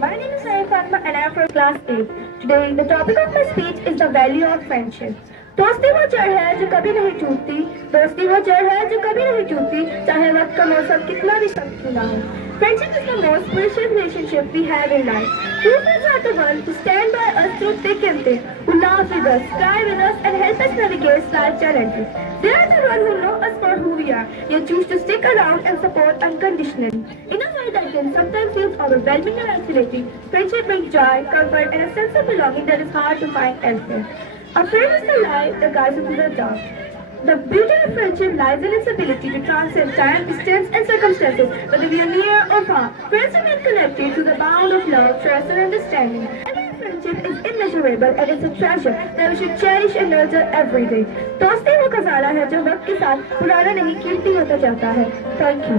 My name is Sai Fatma and I am from class 8. Today, the topic of my speech is the value of friendship. दोस्ती वो जड़ है जो कभी नहीं टूटती, दोस्ती वो जड़ है जो कभी नहीं टूटती, चाहे वक्त का मौसम कितना भी सख्त क्यों ना हो. Friendship is the most precious relationship we have in life. True friends are the ones who stand by us through thick and thin, who laugh with us, cry with us, and help us navigate life challenges. They are the ones who know us for who we are, yet choose to stick around and support unconditionally. In a world that can sometimes feel overwhelming and isolating, friendship brings joy, comfort, and a sense of belonging that is hard to find elsewhere. A friend is the light that guides us through the dark. The beauty of friendship lies in its ability to transcend time, distance, and circumstances, whether we are near or far. Friends remain connected to the bond of love, trust, and understanding. Every friendship is immeasurable and it's a treasure that we should cherish and nurture every day. दोस्ती वो खजाना है जो वक्त के साथ पुराना नहीं कीमती होता जाता है. Thank you.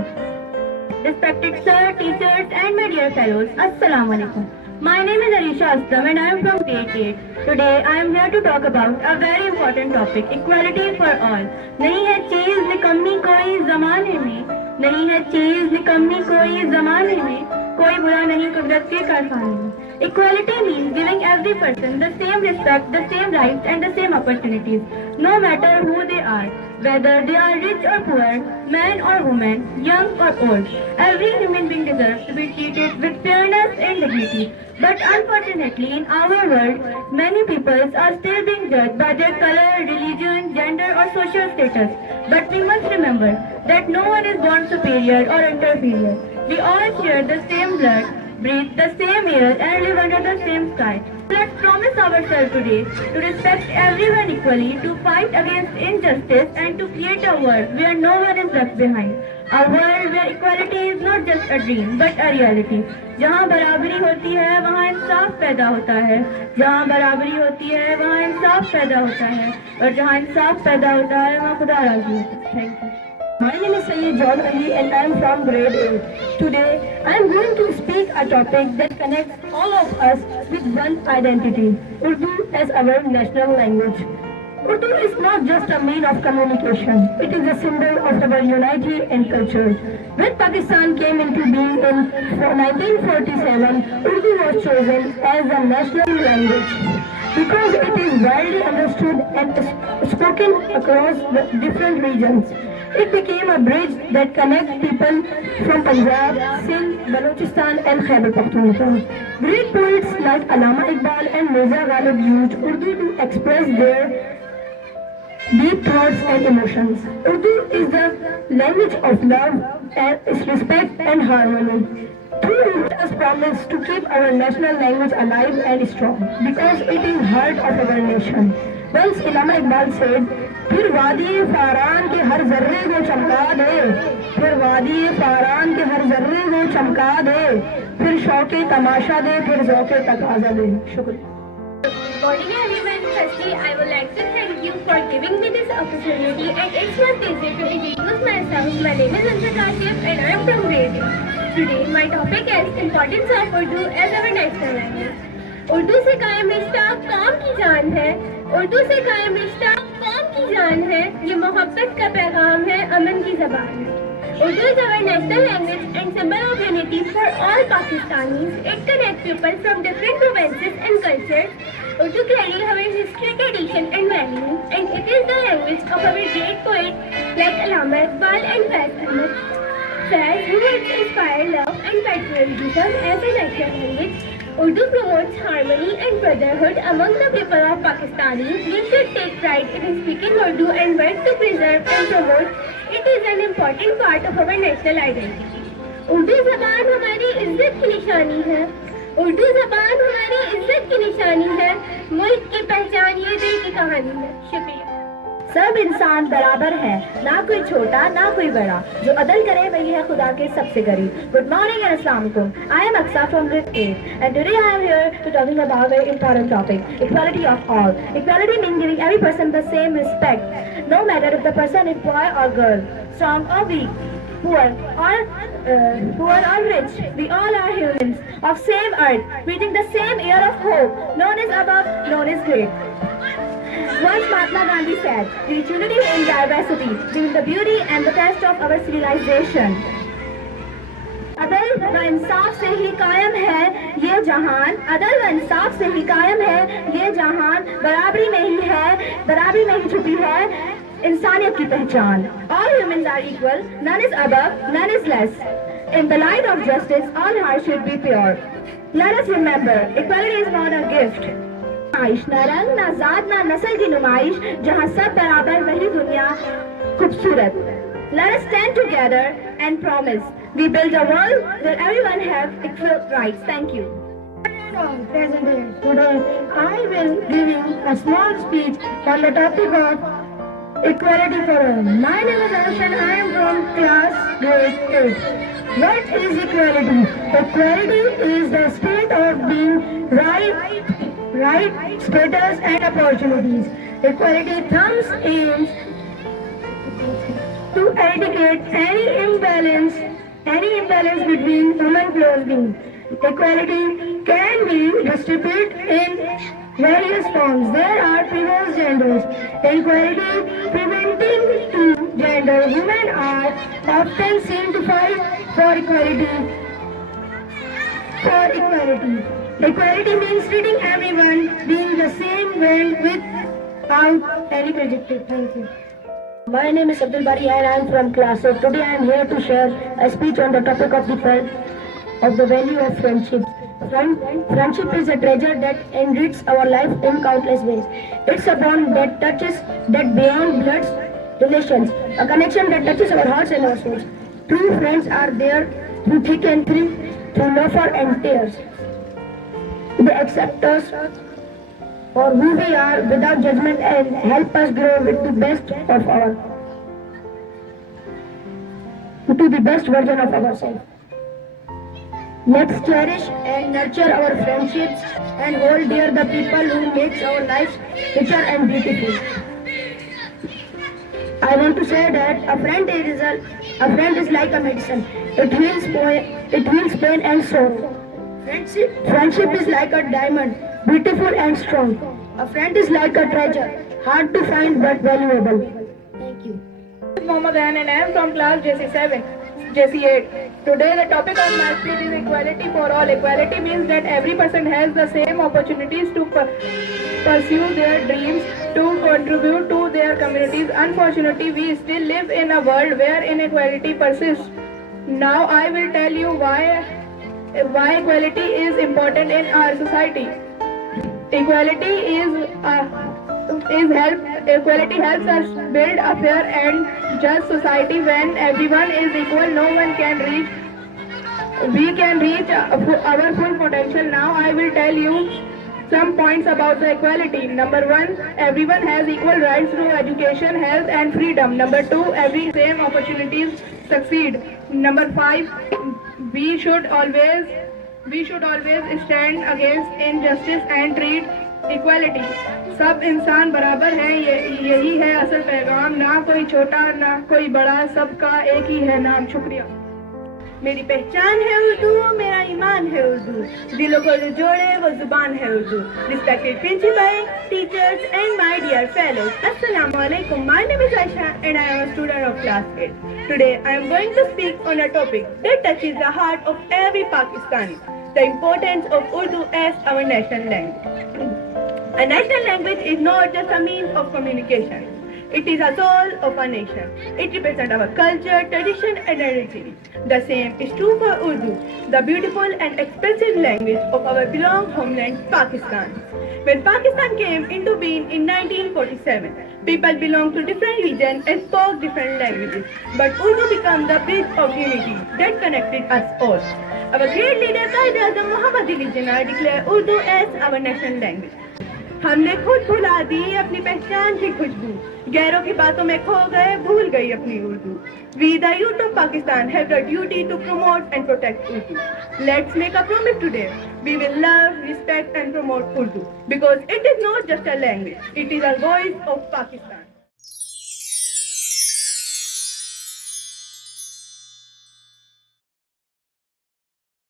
Respected sir, teachers, and my dear fellows, Assalamu alaikum. My name is Arisha Aslam and I am from grade 8. Today I am here to talk about a very important topic, equality for all. नहीं है चीज निकम्मी कोई जमाने में, नहीं है चीज निकम्मी कोई जमाने में, कोई बुरा नहीं कुदरत के कारखाने में. Equality means giving every person the same respect, the same rights and the same opportunities, no matter who they are, whether they are rich or poor, man or woman, young or old. Every human being deserves to be treated with fairness and dignity. But unfortunately, in our world, many people are still being judged by their color, religion, gender or social status. But we must remember that no one is born superior or inferior. We all share the same blood, breathe the same air and live under the same sky. Let's promise ourselves today to respect everyone equally, to fight against injustice and to create a world where no one is left behind. A world where equality is not just a dream but a reality. जहाँ बराबरी होती है वहाँ इंसाफ पैदा होता है, जहाँ बराबरी होती है वहाँ इंसाफ पैदा होता है, और जहाँ इंसाफ पैदा होता है वहाँ खुदा राजी होता है. Thank you. My name is Sayyid John Ali and I am from grade 8. Today I am going to speak a topic that connects all of us with one identity, Urdu as our national language. Urdu is not just a means of communication, it is a symbol of our unity and culture. When Pakistan came into being in 1947, Urdu was chosen as the national language because it is widely understood and spoken across the different regions. It became a bridge that connects people from Punjab, Sindh, Balochistan and Khyber Pakhtunkhwa. Great poets like Allama Iqbal and Mirza Ghalib used Urdu to express their deep thoughts and emotions. Urdu is the language of love, and respect and harmony. Through it has promised to keep our national language alive and strong because it is heart of our nation. Once Allama Iqbal said, फिर वादी फारान के हर जर्रे को चमका दे, फिर वादी फारान के हर जर्रे को चमका दे, फिर शौके तमाशा दे, फिर ज़ौक़े तकाज़ा दे. शुक्रिया. Good morning everyone. Firstly, I would like to thank you for giving me this opportunity and it's my pleasure to introduce myself. My name is Ansa Kashif and I am from grade 8. Today, my topic is importance of Urdu as our national language. Urdu से कायम रिश्ता कौम की जान है, उर्दू से कायम रिश्ता कौम की जान है, ये मोहब्बत का पैगाम है, अमन की ज़बान है. Urdu is our national language and symbol of unity for all Pakistanis. It connects people from different provinces and cultures. Urdu carries our history, tradition and values, and it is the language of our great poets like Allama Iqbal and Faiz Ahmed. Faiz, who has inspired love and patriotism as a national language. Urdu promotes harmony and brotherhood among the people of Pakistanis. We should take pride in speaking Urdu and work to preserve and promote. It is an important part of our national identity. Urdu ज़बान हमारी इज्जत की निशानी है, उर्दू ज़बान हमारी इज्जत की निशानी है, मुल्क की पहचान ये दिल की कहानी है. शुक्रिया. सब इंसान बराबर है, ना कोई छोटा ना कोई बड़ा, जो अदल करे वही है खुदा के सबसे करीब. Good morning and Assalamu alaikum. I am Aksa from grade 8 and today I am here to talking about a very important topic, equality of all. Equality means giving every person the same respect, no matter if the person is boy or girl, strong or weak, poor or rich. We all are humans of same earth, breathing the same air of hope. None is above, none is great. Once Mahatma Gandhi said, "Teach unity in diversity, bring the beauty and the test of our civilization." अदल व इंसाफ से ही कायम है ये जहान, अदल व इंसाफ से ही कायम है ये जहान, बराबरी में ही छुपी है इंसानियत की पहचान. All humans are equal, none is above, none is less. In the light of justice, all hearts should be pure. Let us remember, equality is not a gift. ना रंग, ना जात, ना नस्ल की नुमाइश, जहाँ सब बराबर वही दुनिया खूबसूरत. Let us stand together and promise we build a world where everyone has equal rights. Thank you. Present today, I will give you a small speech on the topic of equality for all. My name is Arshan. I am from class grade 8. What is equality? Equality is the state of being right status and opportunities. Equality thus aims to eradicate any imbalance between human beings. Equality can be distributed in various forms. There are diverse genders. Equality preventing to gender. Women are often seen to fight for equality. Equality means treating everyone being the same way without any prejudice. Thank you. My name is Abdul Bari and I am from class 8. Today I am here to share a speech on the topic of the value of friendship. Friendship is a treasure that enriches our life in countless ways. It's a bond that touches that beyond blood relations, a connection that touches our hearts and our souls. True friends are there through thick and thin, through laughter and tears. They accept us for who we are without judgment and help us grow with the best version of ourselves. Let's cherish and nurture our friendships and hold dear the people who makes our lives richer and beautiful. I want to say that a friend is like a medicine. It heals pain and sorrow. Friendship is like a diamond, beautiful and strong. A friend is like a treasure, hard to find but valuable. Thank you. Mohammed and I am from class JC8. Today the topic of my speech is equality for all. Equality means that every person has the same opportunities to pursue their dreams, to contribute to their communities. Unfortunately, we still live in a world where inequality persists. Now I will tell you why equality is important in our society. Equality helps us build a fair and just society. When everyone is equal, we can reach our full potential. Now I will tell you some points about the equality. Number 1, everyone has equal rights to education, health and freedom. Number 2, every same opportunities succeed. Number 5, we should always stand against injustice and treat equality. सब इंसान बराबर हैं, यही है असल पैगाम. ना कोई छोटा ना कोई बड़ा, सबका एक ही है नाम. शुक्रिया. मेरी पहचान है उर्दू, मेरा ईमान है उर्दू, दिलों को जो जोड़े वो जुबान है Urdu. Respected principal, teachers and my dear fellows, Assalamu alaikum. My name is Aisha and I am a student of class 8. Today I am going to speak on a topic that touches the heart of every Pakistani, the importance of Urdu as our national language. A national language is not just a means of communication. It is a soul of a nation. It represents our culture, tradition and identity. The same is true for Urdu, the beautiful and expressive language of our beloved homeland, Pakistan. When Pakistan came into being in 1947, people belonged to different regions and spoke different languages. But Urdu became the bridge of unity that connected us all. Our great leader, Quaid-e-Azam Muhammad Ali Jinnah, declared Urdu as our national language. हमने खुद भुला दी अपनी पहचान की खुशबू, गैरों की बातों में खो गए, भूल गई अपनी Urdu. We, the youth of Pakistan, have the duty to promote and protect Urdu. Let's make a promise today. We will love, respect and promote Urdu because it is not just a language, it is a voice of Pakistan.